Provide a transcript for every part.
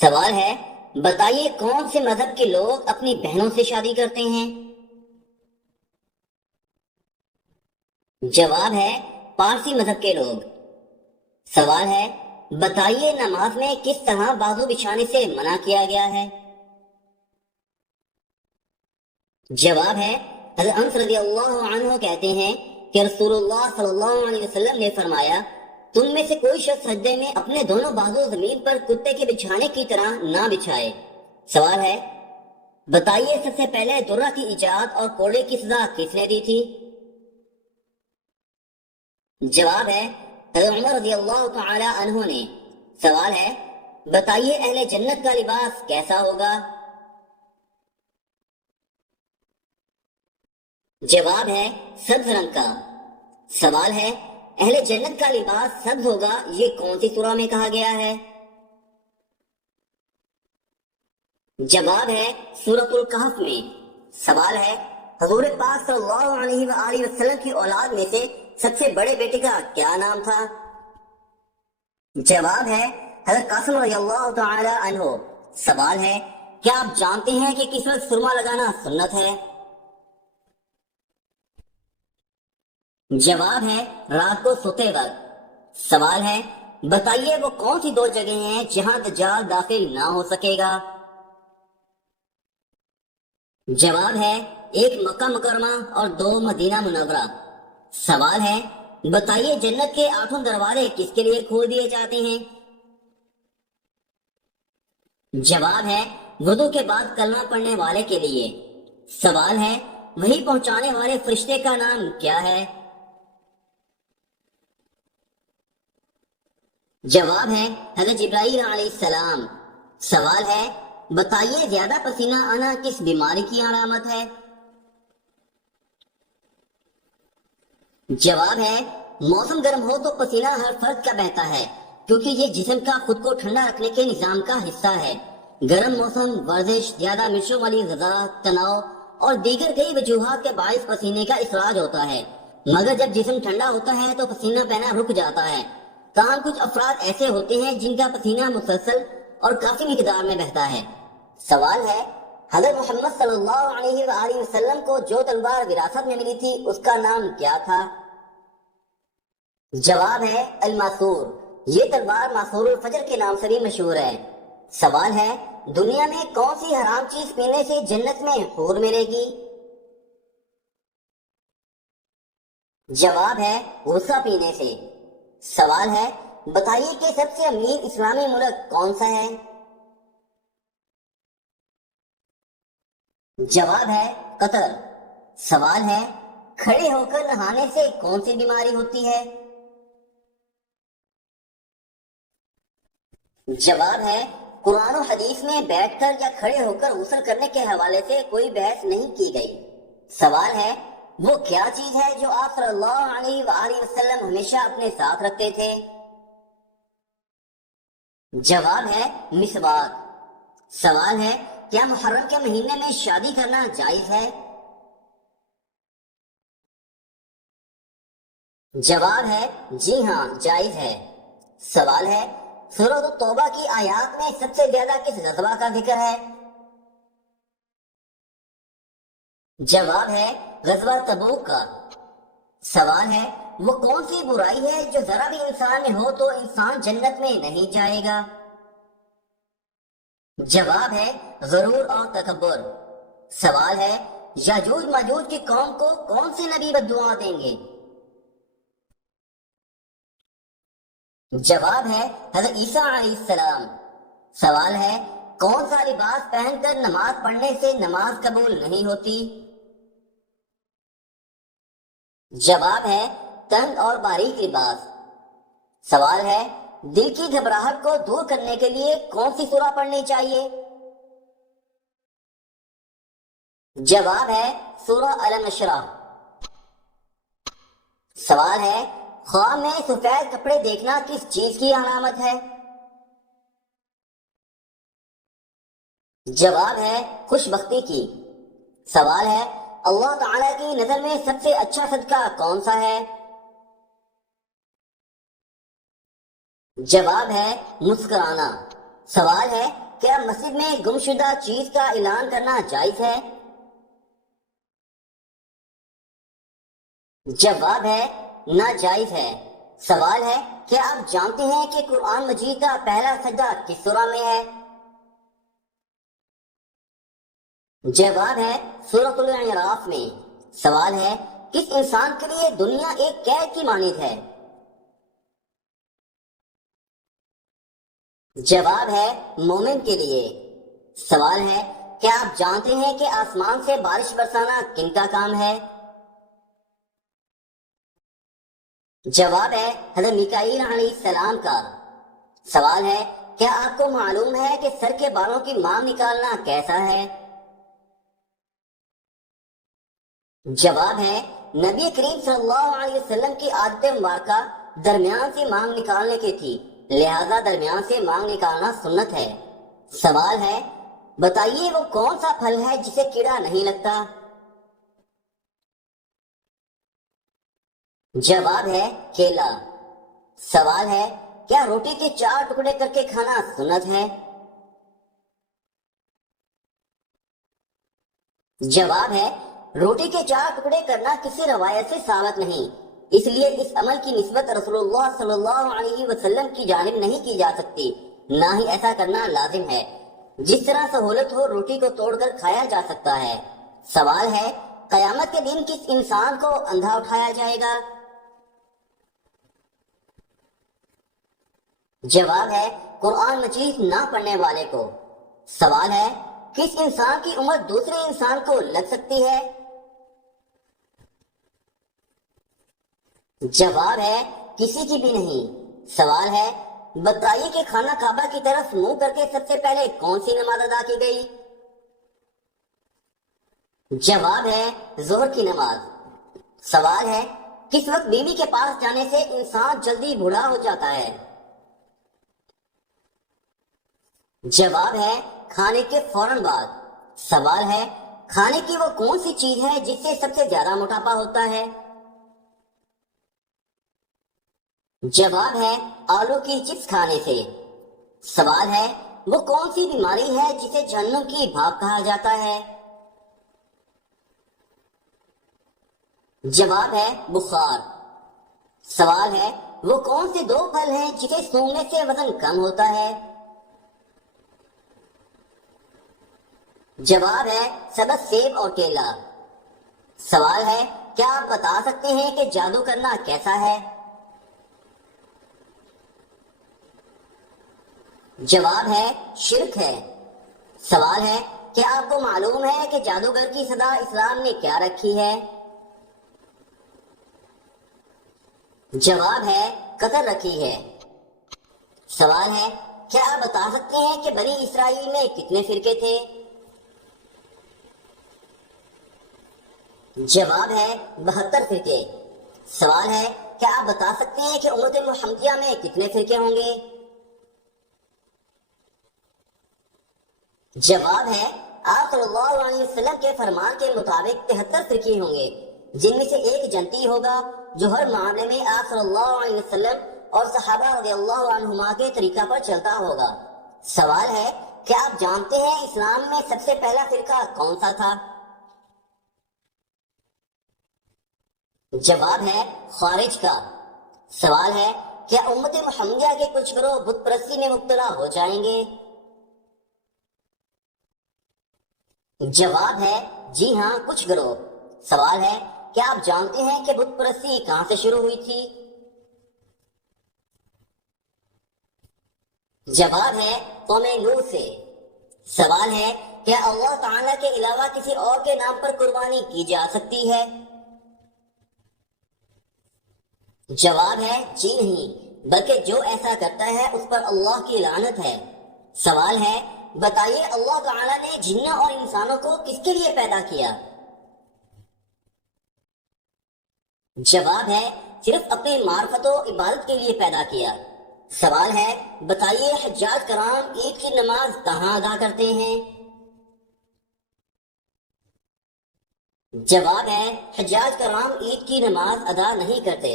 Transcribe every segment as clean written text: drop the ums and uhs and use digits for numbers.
سوال ہے، بتائیے کون سے مذہب کے لوگ اپنی بہنوں سے شادی کرتے ہیں؟ جواب ہے پارسی مذہب کے لوگ۔ سوال ہے، بتائیے نماز میں کس طرح بازو بچھانے سے منع کیا گیا ہے؟ جواب ہے، حضرت انس رضی اللہ عنہ کہتے ہیں کہ رسول اللہ صلی اللہ علیہ وسلم نے فرمایا، تم میں سے کوئی شخص سجدے میں اپنے دونوں بازو زمین پر کتے کے بچھانے کی طرح نہ بچھائے۔ سوال ہے، بتائیے سب سے پہلے درہ کی ایجاد اور کوڑے کی سزا کس نے دی تھی؟ جواب ہے حضرت عمر رضی اللہ تعالی عنہ نے۔ سوال ہے، بتائیے اہل جنت کا لباس کیسا ہوگا؟ جواب ہے سبز رنگ کا۔ سوال ہے، اہل جنت کا لباس سبز ہوگا، یہ کون سی سورہ میں کہا گیا ہے؟ جواب ہے سورۃ الکہف میں۔ سوال ہے، حضور پاک صلی اللہ علیہ وآلہ وسلم کی اولاد میں سے سب سے بڑے بیٹے کا کیا نام تھا؟ جواب ہے حضرت قاسم رضی اللہ تعالی عنہ۔ سوال ہے، کیا آپ جانتے ہیں کہ کس وقت سرما لگانا سنت ہے؟ جواب ہے رات کو سوتے وقت۔ سوال ہے، بتائیے وہ کون سی دو جگہیں ہیں جہاں دجال داخل نہ ہو سکے گا؟ جواب ہے ایک مکہ مکرمہ اور دو مدینہ منورہ۔ سوال ہے، بتائیے جنت کے 8 دروازے کس کے لیے کھول دیے جاتے ہیں؟ جواب ہے وضو کے بعد کلمہ پڑھنے والے کے لیے۔ سوال ہے، وہی پہنچانے والے فرشتے کا نام کیا ہے؟ جواب ہے حضرت جبرائیل علیہ السلام۔ سوال ہے، بتائیے زیادہ پسینہ آنا کس بیماری کی علامت ہے؟ جواب ہے موسم گرم ہو تو پسینہ ہر فرد کا بہتا ہے، کیونکہ یہ جسم کا خود کو ٹھنڈا رکھنے کے نظام کا حصہ ہے۔ گرم موسم، ورزش، زیادہ مرچوں والی غذا، تناؤ اور دیگر کئی وجوہات کے باعث پسینے کا اخراج ہوتا ہے، مگر جب جسم ٹھنڈا ہوتا ہے تو پسینہ بہنا رک جاتا ہے۔ تاہم کچھ افراد ایسے ہوتے ہیں جن کا پسینہ مسلسل اور کافی مقدار میں بہتا ہے۔ سوال ہے، حضرت محمد صلی اللہ علیہ وآلہ وسلم کو جو تلوار وراثت میں ملی تھی اس کا نام کیا تھا؟ جواب ہے الماسور۔ یہ تلوار ماسور الفجر کے نام سے بھی مشہور ہے۔ سوال ہے، دنیا میں کون سی حرام چیز پینے سے جنت میں حور ملے گی؟ جواب ہے غصہ پینے سے۔ سوال ہے، بتائیے کہ سب سے امیر اسلامی ملک کون سا ہے؟ جواب ہے قطر۔ سوال ہے، کھڑے ہو کر نہانے سے کون سی بیماری ہوتی ہے؟ جواب ہے قرآن و حدیث میں بیٹھ کر یا کھڑے ہو کر غسل کرنے کے حوالے سے کوئی بحث نہیں کی گئی۔ سوال ہے، وہ کیا چیز ہے جو آپ صلی اللہ علیہ وآلہ وسلم ہمیشہ اپنے ساتھ رکھتے تھے؟ جواب ہے مسواک۔ سوال ہے، کیا محرم کے مہینے میں شادی کرنا جائز ہے؟ جواب ہے جی ہاں جائز ہے۔ سوال ہے، سورۃ التوبہ کی آیات میں سب سے زیادہ کس غزوہ کا ذکر ہے؟ جواب ہے غزوہ تبوک کا۔ سوال ہے، وہ کون سی برائی ہے جو ذرا بھی انسان میں ہو تو انسان جنت میں نہیں جائے گا؟ جواب ہے غرور اور تکبر۔ سوال ہے، یاجوج ماجوج کی قوم کو کون سے نبی بد دعا دیں گے؟ جواب ہے حضرت عیسیٰ علیہ السلام۔ سوال ہے، کون سا لباس پہن کر نماز پڑھنے سے نماز قبول نہیں ہوتی؟ جواب ہے تنگ اور باریک لباس۔ سوال ہے، دل کی گھبراہٹ کو دور کرنے کے لیے کون سی سورہ پڑھنی چاہیے؟ جواب ہے سورہ الم نشرح۔ سوال ہے، خواب میں سفید کپڑے دیکھنا کس چیز کی علامت ہے؟ جواب ہے خوش بختی کی۔ سوال ہے، اللہ تعالیٰ کی نظر میں سب سے اچھا صدقہ کون سا ہے؟ جواب ہے مسکرانا۔ سوال ہے، کیا مسجد میں گمشدہ چیز کا اعلان کرنا جائز ہے؟ جواب ہے ناجائز ہے۔ سوال ہے، کیا آپ جانتے ہیں کہ قرآن مجید کا پہلا سجدہ کس سورہ میں ہے؟ جواب ہے سورۃ الاعراف میں۔ سوال ہے، کس انسان کے لیے دنیا ایک قید کی مانند ہے؟ جواب ہے مومن کے لیے۔ سوال ہے، کیا آپ جانتے ہیں کہ آسمان سے بارش برسانا کن کا کام ہے؟ جواب ہے حضرت میکائیل علیہ السلام کا۔ سوال ہے، کیا آپ کو معلوم ہے کہ سر کے بالوں کی مانگ نکالنا کیسا ہے؟ جواب ہے نبی کریم صلی اللہ علیہ وسلم کی عادت مبارکہ درمیان سے مانگ نکالنے کی تھی، لہذا درمیان سے مانگ نکالنا سنت ہے۔ سوال ہے، بتائیے وہ کون سا پھل ہے جسے کیڑا نہیں لگتا؟ جواب ہے کیلا۔ سوال ہے، کیا روٹی کے 4 ٹکڑے کر کے کھانا سنت ہے؟ جواب ہے روٹی کے 4 ٹکڑے کرنا کسی روایت سے ثابت نہیں، اس لیے اس عمل کی نسبت رسول اللہ صلی اللہ علیہ وسلم کی جانب نہیں کی جا سکتی، نہ ہی ایسا کرنا لازم ہے۔ جس طرح سہولت ہو روٹی کو توڑ کر کھایا جا سکتا ہے۔ سوال ہے، قیامت کے دن کس انسان کو اندھا اٹھایا جائے گا؟ جواب ہے قرآن مجید نہ پڑھنے والے کو۔ سوال ہے، کس انسان کی عمر دوسرے انسان کو لگ سکتی ہے؟ جواب ہے کسی کی بھی نہیں۔ سوال ہے، بتائیے کہ خانہ کعبہ کی طرف منہ کر کے سب سے پہلے کون سی نماز ادا کی گئی؟ جواب ہے ظہر کی نماز۔ سوال ہے، کس وقت بیوی کے پاس جانے سے انسان جلدی بوڑھا ہو جاتا ہے؟ جواب ہے کھانے کے فوراً بعد۔ سوال ہے، کھانے کی وہ کون سی چیز ہے جس سے سب سے زیادہ موٹاپا ہوتا ہے؟ جواب ہے آلو کی چپس کھانے سے۔ سوال ہے، وہ کون سی بیماری ہے جسے جہنم کی بھاپ کہا جاتا ہے؟ جواب ہے بخار۔ سوال ہے، وہ کون سے 2 پھل ہیں جسے سونگھنے سے وزن کم ہوتا ہے؟ جواب ہے سبز سیب اور کیلا۔ سوال ہے، کیا آپ بتا سکتے ہیں کہ جادو کرنا کیسا ہے؟ جواب ہے شرک ہے۔ سوال ہے، کیا آپ کو معلوم ہے کہ جادوگر کی سزا اسلام نے کیا رکھی ہے؟ جواب ہے قتل رکھی ہے۔ سوال ہے، کیا آپ بتا سکتے ہیں کہ بنی اسرائیل میں کتنے فرقے تھے؟ جواب ہے 72 فرقے۔ سوال ہے، کیا آپ بتا سکتے ہیں کہ امت محمدیہ میں کتنے فرقے ہوں گے؟ جواب ہے آپ صلی اللہ علیہ وسلم کے فرمان کے مطابق 73 فرقے ہوں گے، جن میں سے ایک جنتی ہوگا جو ہر معاملے میں آپ صلی اللہ علیہ وسلم اور صحابہ رضی اللہ عنہما کے طریقہ پر چلتا ہوگا۔ سوال ہے، کیا آپ جانتے ہیں اسلام میں سب سے پہلا فرقہ کون سا تھا؟ جواب ہے خوارج کا۔ سوال ہے، کیا امت محمدیہ کے کچھ گروہ بت پرستی میں مبتلا ہو جائیں گے؟ جواب ہے جی ہاں، کچھ گروہ۔ سوال ہے، کیا آپ جانتے ہیں کہ بت پرستی کہاں سے شروع ہوئی تھی؟ جواب ہے قوم نوح سے۔ سوال ہے، کیا اللہ تعالیٰ کے علاوہ کسی اور کے نام پر قربانی کی جا سکتی ہے؟ جواب ہے جی نہیں، بلکہ جو ایسا کرتا ہے اس پر اللہ کی لعنت ہے۔ سوال ہے، بتائیے اللہ تعالیٰ نے جنوں اور انسانوں کو کس کے لیے پیدا کیا؟ جواب ہے صرف اپنی معرفت و عبادت کے لیے پیدا کیا۔ سوال ہے، بتائیے حجاج کرام عید کی نماز کہاں ادا کرتے ہیں؟ جواب ہے حجاج کرام عید کی نماز ادا نہیں کرتے۔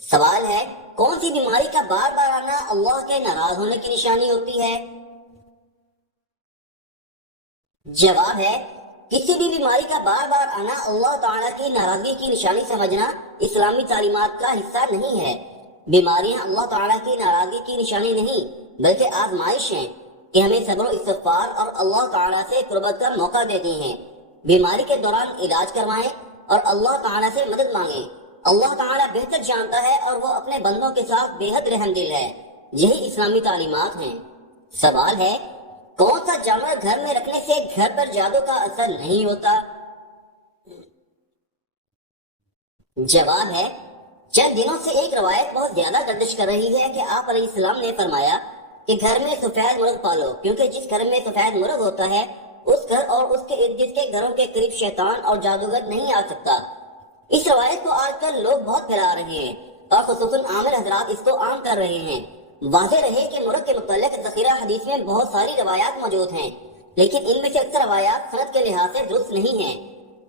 سوال ہے، کون سی بیماری کا بار بار آنا اللہ کے ناراض ہونے کی نشانی ہوتی ہے؟ جواب ہے کسی بھی بیماری کا بار بار آنا اللہ تعالیٰ کی ناراضگی کی نشانی سمجھنا اسلامی تعلیمات کا حصہ نہیں ہے۔ بیماریاں اللہ تعالیٰ کی ناراضگی کی نشانی نہیں بلکہ آزمائش ہیں کہ ہمیں صبر و استغفار اور اللہ تعالیٰ سے قربت کا موقع دیتی ہیں۔ بیماری کے دوران علاج کروائیں اور اللہ تعالیٰ سے مدد مانگیں۔ اللہ تعالیٰ بہتر جانتا ہے اور وہ اپنے بندوں کے ساتھ بے حد رحم دل ہے۔ یہی اسلامی تعلیمات ہیں۔ سوال ہے کون سا جانور گھر میں رکھنے سے گھر پر جادو کا اثر نہیں ہوتا؟ جواب ہے چند دنوں سے ایک روایت بہت زیادہ گردش کر رہی ہے کہ آپ علیہ السلام نے فرمایا کہ گھر میں سفید مرغ پالو، کیونکہ جس گھر میں سفید مرغ ہوتا ہے اس گھر اور اس کے ارد گرد کے گھروں کے قریب شیطان اور جادوگر نہیں آ سکتا۔ اس روایت کو آج کل لوگ بہت پھیلا رہے ہیں اور خصوصاً عامر حضرات اس کو عام کر رہے ہیں۔ واضح رہے کہ مرغ کے متعلق ذخیرہ حدیث میں بہت ساری روایات موجود ہیں، لیکن ان میں سے اکثر روایات سند کے لحاظ سے درست نہیں ہیں۔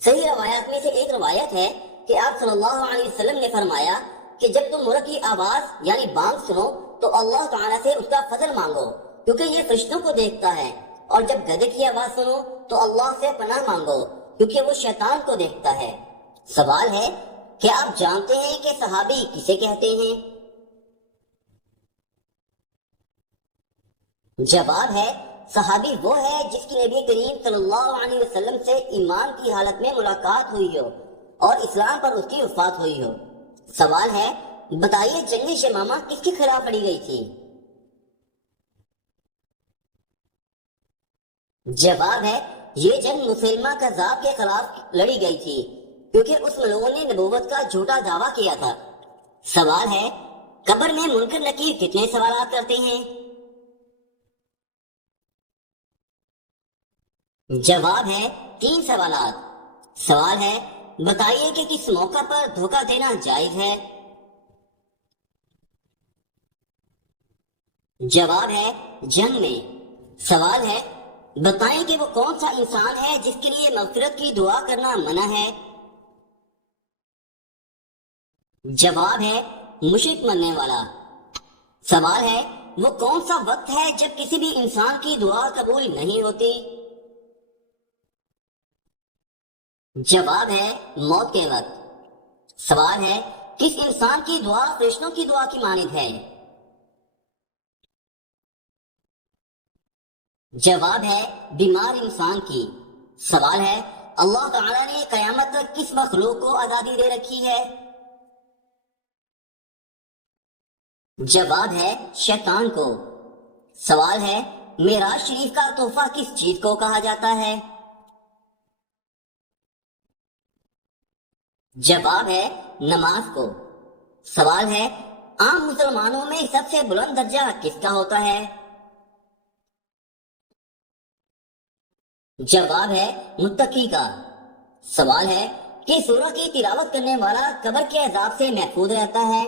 صحیح روایات میں سے ایک روایت ہے کہ آپ صلی اللہ علیہ وسلم نے فرمایا کہ جب تم مرغ کی آواز یعنی بانگ سنو تو اللہ تعالیٰ سے اس کا فضل مانگو، کیونکہ یہ فرشتوں کو دیکھتا ہے، اور جب گدھے کی آواز سنو تو اللہ سے پناہ مانگو، کیونکہ وہ شیطان کو دیکھتا ہے۔ سوال ہے کیا آپ جانتے ہیں کہ صحابی کسے کہتے ہیں؟ جواب ہے صحابی وہ ہے جس کی نبی کریم صلی اللہ علیہ وسلم سے ایمان کی حالت میں ملاقات ہوئی ہو اور اسلام پر اس کی وفات ہوئی ہو۔ سوال ہے بتائیے جنگ شمامہ کس کے خلاف لڑی گئی تھی؟ جواب ہے یہ جنگ مسلمہ کذاب کے خلاف لڑی گئی تھی، کیونکہ اس ملعون نے نبوت کا جھوٹا دعویٰ کیا تھا۔ سوال ہے قبر میں منکر نکیر کتنے سوالات کرتے ہیں؟ جواب ہے 3 سوالات۔ سوال ہے بتائیے کہ کس موقع پر دھوکہ دینا جائز ہے؟ جواب ہے جنگ میں۔ سوال ہے بتائیں کہ وہ کون سا انسان ہے جس کے لیے مغفرت کی دعا کرنا منع ہے؟ جواب ہے مشرک مرنے والا۔ سوال ہے وہ کون سا وقت ہے جب کسی بھی انسان کی دعا قبول نہیں ہوتی؟ جواب ہے موت کے وقت۔ سوال ہے کس انسان کی دعا فرشتوں کی دعا کی مانند ہے؟ جواب ہے بیمار انسان کی۔ سوال ہے اللہ تعالیٰ نے قیامت تک کس مخلوق کو آزادی دے رکھی ہے؟ جواب ہے شیطان کو۔ سوال ہے معراج شریف کا تحفہ کس چیز کو کہا جاتا ہے؟ جواب ہے نماز کو۔ سوال ہے عام مسلمانوں میں سب سے بلند درجہ کس کا ہوتا ہے؟ جواب ہے متقی کا۔ سوال ہے کہ سورہ کی تلاوت کرنے والا قبر کے عذاب سے محفوظ رہتا ہے؟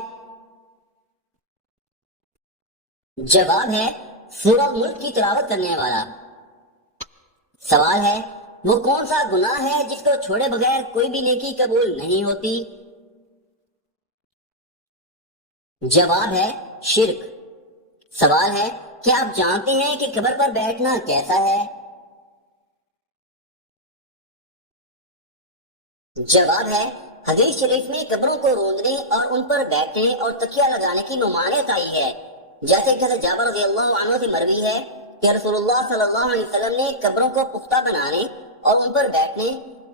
جواب ہے سورہ ملک کی تلاوت کرنے والا۔ سوال ہے وہ کون سا گناہ ہے جس کو چھوڑے بغیر کوئی بھی نیکی قبول نہیں ہوتی؟ جواب ہے شرک۔ سوال ہے کیا آپ جانتے ہیں کہ قبر پر بیٹھنا کیسا ہے؟ جواب ہے حدیث شریف میں قبروں کو روندنے اور ان پر بیٹھنے اور تکیہ لگانے کی ممانعت آئی ہے، جیسے کہ حضرت جابر رضی اللہ عنہ سے مروی ہے کہ رسول اللہ صلی اللہ علیہ وسلم نے قبروں کو پختہ بنانے اور ان پر بیٹھنے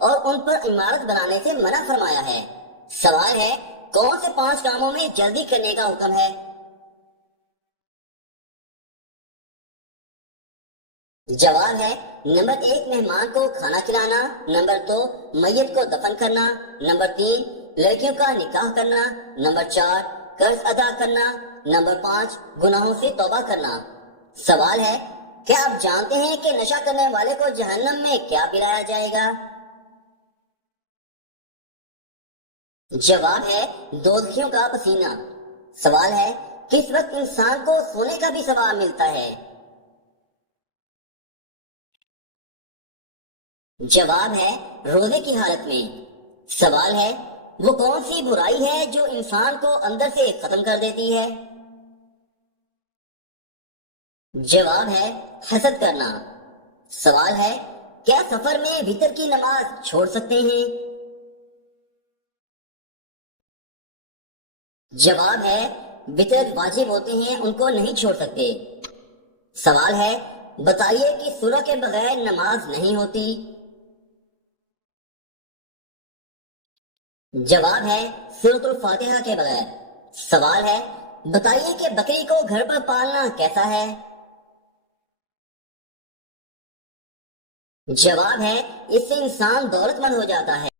اور ان پر عمارت بنانے سے منع فرمایا ہے۔ سوال ہے کون سے 5 کاموں میں جلدی کرنے کا حکم ہے؟ جواب ہے نمبر 1 مہمان کو کھانا کھلانا، نمبر 2 میت کو دفن کرنا، نمبر 3 لڑکیوں کا نکاح کرنا، نمبر 4 قرض ادا کرنا، نمبر 5 گناہوں سے توبہ کرنا۔ سوال ہے کیا آپ جانتے ہیں کہ نشہ کرنے والے کو جہنم میں کیا پلایا جائے گا؟ جواب ہے دوزخیوں کا پسینہ۔ سوال ہے کس وقت انسان کو سونے کا بھی ثواب ملتا ہے؟ جواب ہے روزے کی حالت میں۔ سوال ہے وہ کون سی برائی ہے جو انسان کو اندر سے ختم کر دیتی ہے؟ جواب ہے حسد کرنا۔ سوال ہے کیا سفر میں وتر کی نماز چھوڑ سکتے ہیں؟ جواب ہے وتر واجب ہوتے ہیں، ان کو نہیں چھوڑ سکتے۔ سوال ہے بتائیے کہ سورہ کے بغیر نماز نہیں ہوتی۔ جواب ہے سورۃ الفاتحہ کے بغیر۔ سوال ہے بتائیے کہ بکری کو گھر پر پالنا کیسا ہے؟ جواب ہے اس سے انسان دولت مند ہو جاتا ہے۔